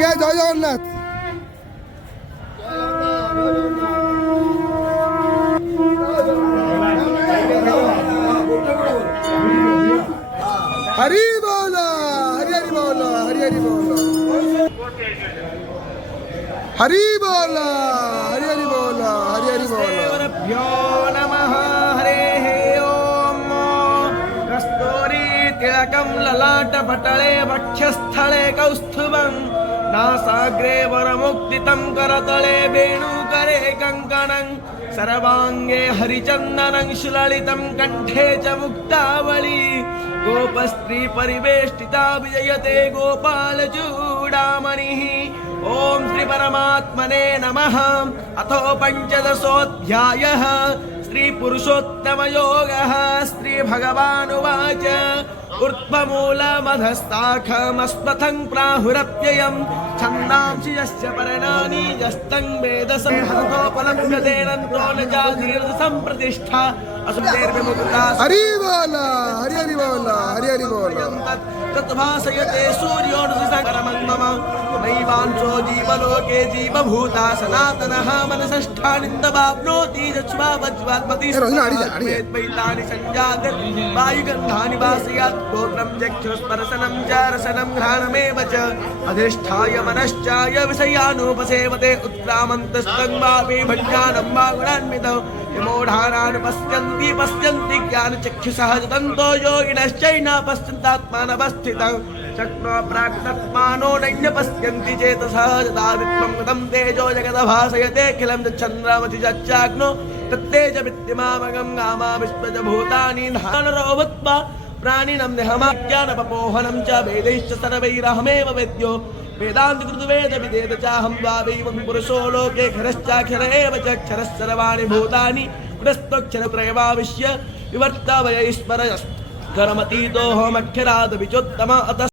आगे जय जगन्नाथ। हरि बोलो हरि हरि बोलो हरि हरि बोलो हरि बोलो हरि हरि बोलो हरि हरि बोलो। भ्यो नमः हरेः ओम कस्तूरी तिलकं ललाटपटले वक्षस्थले कौस्तुभं नासाग्रे वरमुक्तितं करतले वेणुकरे कङ्कणं सर्वाङ्गे हरिचन्दनं सुललितं कण्ठे च मुक्तावली गोपस्त्री परिवेष्टिता विजयते गोपालचूडामणिः। ओम श्री परमात्मने नमः। अथो पंचदशोऽध्यायः श्री पुरुषोत्तम योगः। श्री भगवानुवाच ऊर्ध्वमूलमधस्ताखमस्मथं प्राहुरप्ययं छन्दांसि यस्य पर्णानि यस्तं वेद संहतोपलभ्यतेनन्तो न जातिर्सम्प्रतिष्ठा असुर्विमुक्ता। हरि बोलो हरि हरि बोलो हरि हरि बोलो। तद्भासयते सूर्योऽनुसंकरमं मम नैवांशो जीवलोके जीवभूता सनातनः मनसष्ठानिन्दवाप्नोति यस्मावज्वात्मति द्वैतानि संजात वायुगन्धानि वासयात् गोत्रं चक्षुस्पर्शनं च रसनं घ्राणमेव च अधिष्ठाय मनश्चाय विषयानुपसेवते उत्क्रामन्तस्तं वापि भञ्जानं वा गुणान्वितौ विमूढानान् पश्यन्ति पश्यन्ति ज्ञानचक्षुषः तन्तो योगिनश्चैन पश्यन्तात्मानवस्थितौ शक्नो प्राक्तत्मानो नैन्य पश्यन्ति चेतसः यदादित्वं कृतं तेजो जगदभासयतेऽखिलं चन्द्रमति चाग्नो तत्तेज विद्यमामगं गामा विश्वज भूतानि धानरो भूत्वा प्राणिनं देहमाज्ञानपपोहनं च वेदैश्च सर्वैरहमेव वेद्यो वेदान्तकृतवेद विदेद चाहं द्वावैवं पुरुषो लोके क्षरश्चाक्षर एव च क्षरः सर्वाणि भूतानि पुरस्तोक्षरत्रयमाविश्य विवर्तवय ईश्वरः कर्मतीतोऽहमक्षरादविचोत्तम अतः